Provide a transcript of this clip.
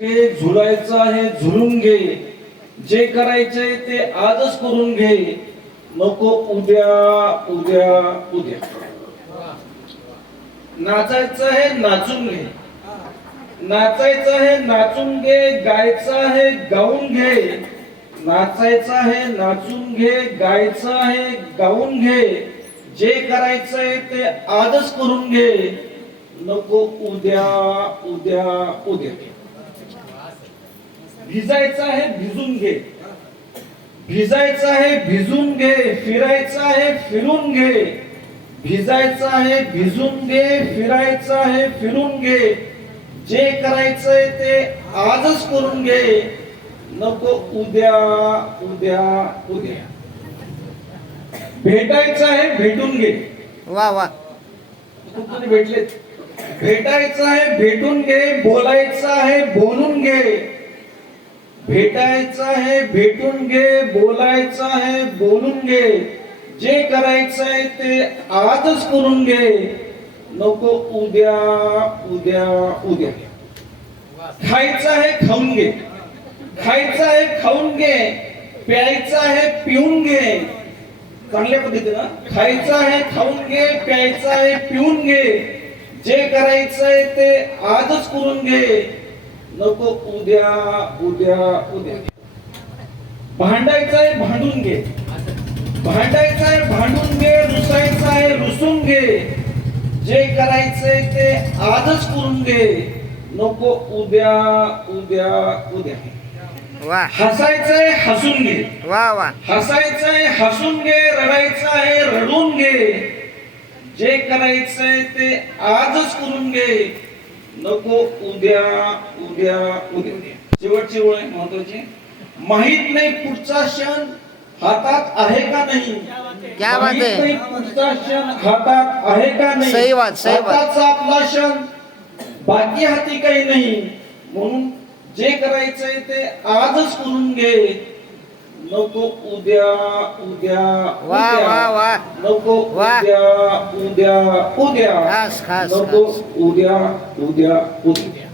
हे झुलायचं आहे झुलून घे, जे करायचंय ते आजच करून घे, नको उद्या उद्या उद्या. नाचायचं आहे नाचून घे, नाचायचं आहे नाचून घे, गायचं आहे गाऊन घे, नाचायचं आहे नाचून घे, गायचं आहे गाऊन घे, जे करायचंय ते आजच करून घे, नको उद्या उद्या उद्या. भिजायचं आहे भिजून घे, भिजायचं आहे भिजून घे, फिरायचं आहे फिरून घे, भिजायचं आहे भिजून घे, फिरायचं आहे फिरून घे, जे करायचंय ते आजच करून घे, नको उद्या उद्या उद्या. भेटायचं आहे भेटून घे. वा वा. कुठे भेटले? भेटायचं आहे भेटून घे, बोलायचं आहे बोलून घे, भेटायचं आहे भेटून घे, बोलायचं आहे बोलून घे, जे करायचंय ते आजच करून घे, नको उद्या उद्या उद्या. खायचं आहे खाऊन घे, खायचं आहे खाऊन घे, प्यायचं आहे पिऊन घे, चांगल्या पद्धतीनं खायचं आहे खाऊन घे, प्यायचं आहे पिऊन घे, जे करायचंय ते आजच करून घे, नको उद्या उद्या उद्या. भांडायचं आहे भांडून घे, भांडायचं आहे भांडून घे, रुसायचं आहे रुसून घे, जे करायचंय ते आजच करून घे, नको उद्या उद्या उद्या. वा. हसायचंय हसून घे, वा वा. हसायचंय हसून घे, रडायचं आहे रडून घे, जे करायचंय ते आजच करून घे, नको उद्या उद्या उद्या. शेवटची ओळ आहे महत्वाची. माहित नाही पुढचा क्षण हातात आहे का नाही, क्या बात माहित नाही है. पुढचा क्षण हातात आहे का नाही, सही बात, सही बात. आताचा आपला क्षण बाकी हाती काही नाही, म्हणून जे करायचंय ते आजच करून घे, नको उद्या उद्या वा वा वा. नको वा. उद्या उद्या उद्या, खास खास नको खास. उद्या उद्या उद्या.